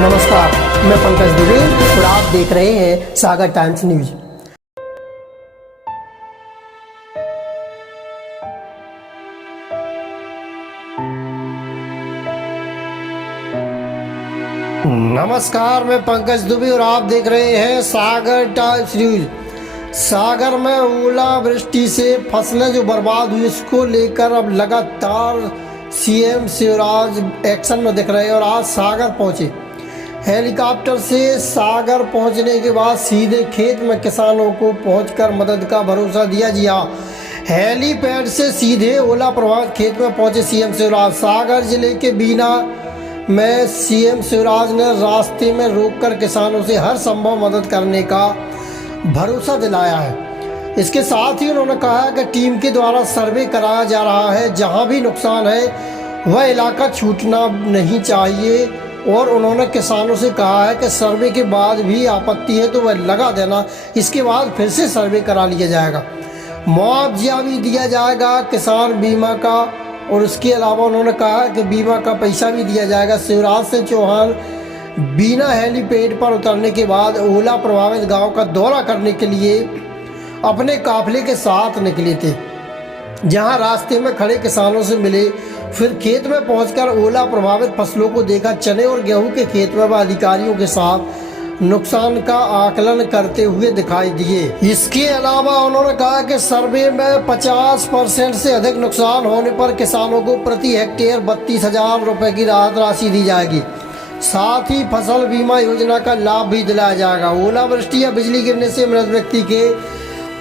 नमस्कार, मैं पंकज दुबे और आप देख रहे हैं सागर टाइम्स न्यूज। नमस्कार, मैं पंकज दुबे और आप देख रहे हैं सागर टाइम्स न्यूज। सागर में ओलावृष्टि से फसलें जो बर्बाद हुई इसको लेकर अब लगातार सीएम शिवराज एक्शन में दिख रहे हैं और आज सागर पहुंचे। हेलीकॉप्टर से सागर पहुंचने के बाद सीधे खेत में किसानों को पहुंचकर मदद का भरोसा दिया। जी हाँ, हेलीपैड से सीधे ओला प्रभावित खेत में पहुंचे सीएम शिवराज। सागर जिले के बीना में सीएम शिवराज ने रास्ते में रोककर किसानों से हर संभव मदद करने का भरोसा दिलाया है। इसके साथ ही उन्होंने कहा कि टीम के द्वारा सर्वे कराया जा रहा है, जहां भी नुकसान है वह इलाका छूटना नहीं चाहिए और उन्होंने किसानों से कहा है कि सर्वे के बाद भी आपत्ति है तो वह लगा देना, इसके बाद फिर से सर्वे करा लिया जाएगा। मुआवजा भी दिया जाएगा किसान बीमा का, और उसके अलावा उन्होंने कहा कि बीमा का पैसा भी दिया जाएगा। शिवराज सिंह चौहान बीना हेलीपैड पर उतरने के बाद ओला प्रभावित गांव का दौरा करने के लिए अपने काफिले के साथ निकले थे, जहां रास्ते में खड़े किसानों से मिले। फिर खेत में पहुंचकर ओला प्रभावित फसलों को देखा। चने और गेहूं के खेत में वह अधिकारियों के साथ नुकसान का आकलन करते हुए दिखाई दिए। इसके अलावा उन्होंने कहा कि सर्वे में 50% से अधिक नुकसान होने पर किसानों को प्रति हेक्टेयर 32,000 रुपए की राहत राशि दी जाएगी। साथ ही फसल बीमा योजना का लाभ भी दिलाया जाएगा। ओलावृष्टि या बिजली गिरने से मृत व्यक्ति के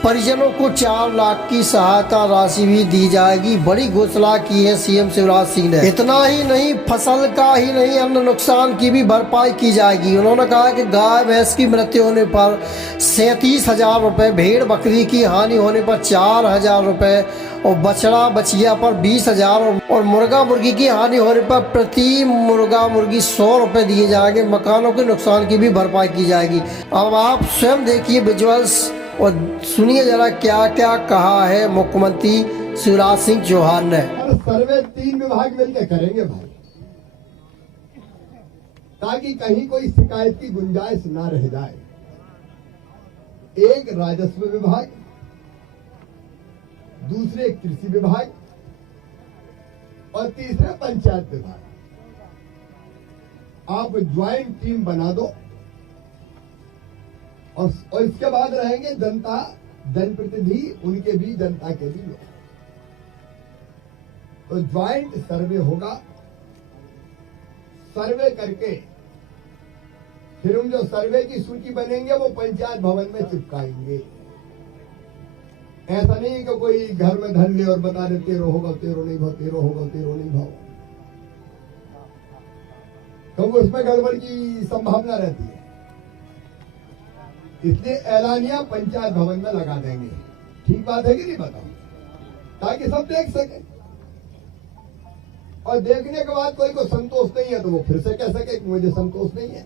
परिजनों को 4 लाख की सहायता राशि भी दी जाएगी। बड़ी घोषणा की है सीएम शिवराज सिंह ने। इतना ही नहीं, फसल का ही नहीं अन्य नुकसान की भी भरपाई की जाएगी। उन्होंने कहा कि गाय भैंस की मृत्यु होने पर 37,000 रुपए, भेड़ बकरी की हानि होने पर 4,000 रुपए और बछड़ा बछिया पर 20,000 और मुर्गा मुर्गी की हानि होने पर प्रति मुर्गा मुर्गी 100 रुपए दिए जाएंगे। मकानों के नुकसान की भी भरपाई की जाएगी। अब आप स्वयं देखिए विजुअल्स और सुनिए जरा क्या क्या कहा है मुख्यमंत्री शिवराज सिंह चौहान ने। सर्वे 3 विभाग मिलकर करेंगे भाई, ताकि कहीं कोई शिकायत की गुंजाइश ना रह जाए। एक राजस्व विभाग, दूसरे कृषि विभाग और तीसरा पंचायत विभाग। आप ज्वाइंट टीम बना दो और इसके बाद रहेंगे जनता, जनप्रतिनिधि, उनके भी, जनता के भी लोग। तो ज्वाइंट सर्वे होगा। सर्वे करके फिर हम जो सर्वे की सूची बनेंगे वो पंचायत भवन में चिपकाएंगे। ऐसा नहीं कि कोई घर में धन ले और बता दे 13 होगा 13 नहीं भाव, 13 होगा 13 नहीं भाव, क्योंकि उसमें गड़बड़ की संभावना रहती है। इसलिए ऐलानिया पंचायत भवन में लगा देंगे। ठीक बात है कि नहीं बताओ, ताकि सब देख सके। और देखने के बाद कोई को संतोष नहीं है तो वो फिर से कह सके कि मुझे संतोष नहीं है,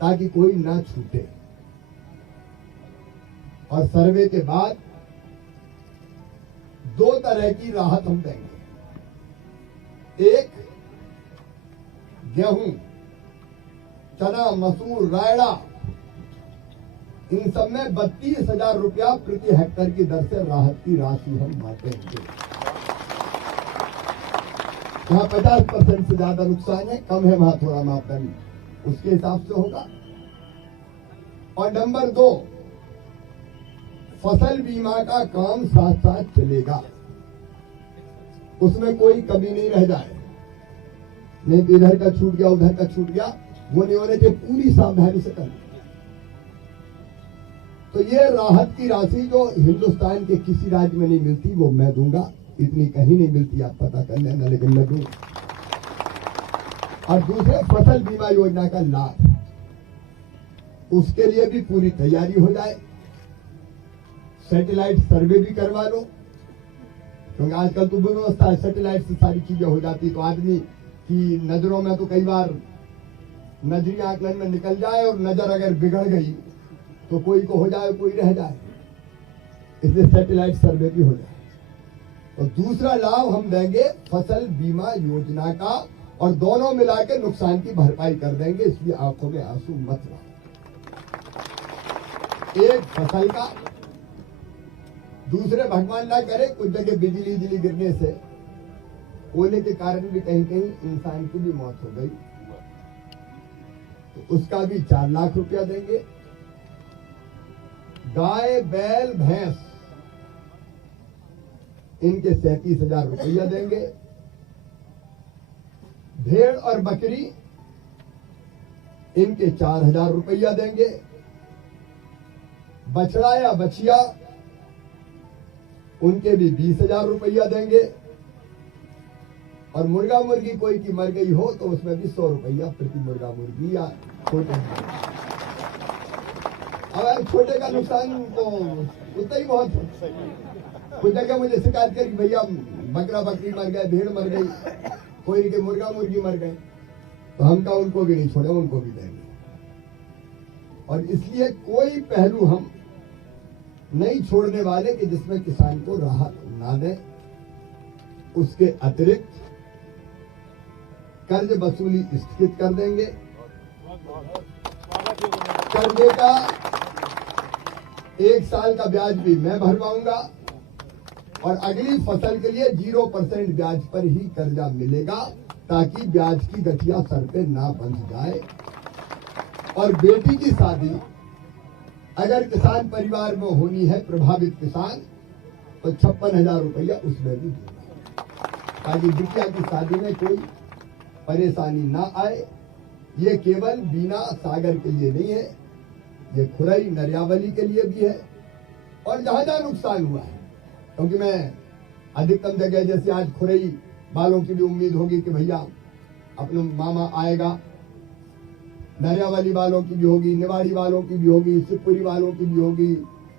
ताकि कोई ना छूटे। और सर्वे के बाद 2 तरह की राहत हम देंगे। एक, गेहूं, चना, मसूर, रायड़ा, इन सब में 32,000 रुपया प्रति हेक्टेयर की दर से राहत की राशि हम बांटेंगे। जहां 50% से ज्यादा नुकसान है, कम है, वहां थोड़ा मापदंड उसके हिसाब से होगा। और नंबर 2, फसल बीमा का काम साथ साथ चलेगा, उसमें कोई कमी नहीं रह जाए। नहीं तो इधर का छूट गया उधर का छूट गया, वो नहीं होने चाहिए। पूरी सावधानी से करना। तो ये राहत की राशि जो हिंदुस्तान के किसी राज्य में नहीं मिलती वो मैं दूंगा। इतनी कहीं नहीं मिलती, आप पता कर लेना, लेकिन मैं दूंगा। और दूसरे, फसल बीमा योजना का लाभ, उसके लिए भी पूरी तैयारी हो जाए। सैटेलाइट सर्वे भी करवा लो, क्योंकि आजकल तो व्यवस्था है, सैटेलाइट से सारी चीजें हो जाती। तो आदमी की नजरों में तो कई बार नजरी आकलन में निकल जाए और नजर अगर बिगड़ गई तो कोई को हो जाए, कोई रह जाए। इसलिए सैटेलाइट सर्वे भी हो जाए। और दूसरा लाभ हम देंगे फसल बीमा योजना का और दोनों मिला के नुकसान की भरपाई कर देंगे, इसलिए आंखों में आंसू मत लाओ। एक फसल का, दूसरे भगवान ना करे कुछ जगह बिजली गिरने से ओले के कारण भी कहीं कहीं इंसान की भी मौत हो गई, तो उसका भी 4 लाख रुपया देंगे। गाय बैल भैंस इनके 37,000 रुपया देंगे। भेड़ और बकरी इनके 4,000 रुपया देंगे। बछड़ा या बछिया उनके भी 20,000 रुपया देंगे। और मुर्गा मुर्गी कोई की मर गई हो तो उसमें भी 100 रुपया प्रति मुर्गा मुर्गी या छोटे। अब छोटे का नुकसान तो उतना ही बहुत है। कुछ जगह मुझे शिकायत करी भैया बकरा बकरी मर गए, भेड़ मर गई, कोई के मुर्गा मुर्गी मर गए, तो हम का उनको भी नहीं छोड़े, उनको भी देंगे। और इसलिए कोई पहलू हम नहीं छोड़ने वाले कि जिसमें किसान को राहत ना दे। उसके अतिरिक्त कर्ज वसूली स्थगित कर देंगे। कर्जे का 1 साल का ब्याज भी मैं भरवाऊंगा और अगली फसल के लिए 0% ब्याज पर ही कर्जा मिलेगा, ताकि ब्याज की गठिया सर पे ना बंध जाए। और बेटी की शादी अगर किसान परिवार में होनी है, प्रभावित किसान, तो 56,000 रुपया उसमें भी दूंगा, ताकि बिटिया की शादी में कोई परेशानी ना आए। ये केवल बीना सागर के लिए नहीं है, ये खुरई नरियावली के लिए भी है। और जहां जहां नुकसान हुआ है, क्योंकि मैं अधिकतम जगह जैसे आज खुरई वालों की भी उम्मीद होगी कि भैया अपने मामा आएगा, नरियावली वालों की भी होगी, निवाड़ी वालों की भी होगी, शिवपुरी वालों की भी होगी,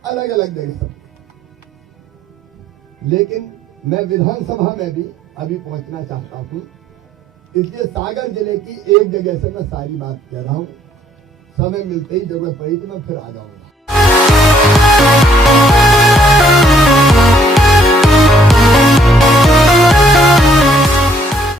अलग अलग जगह सब। लेकिन मैं विधानसभा में भी अभी पहुंचना चाहता हूं, इसलिए सागर जिले की एक जगह से मैं सारी बात कह रहा हूं। समय मिलते ही जरूरत पड़ी तो मैं फिर आ जाऊंगा।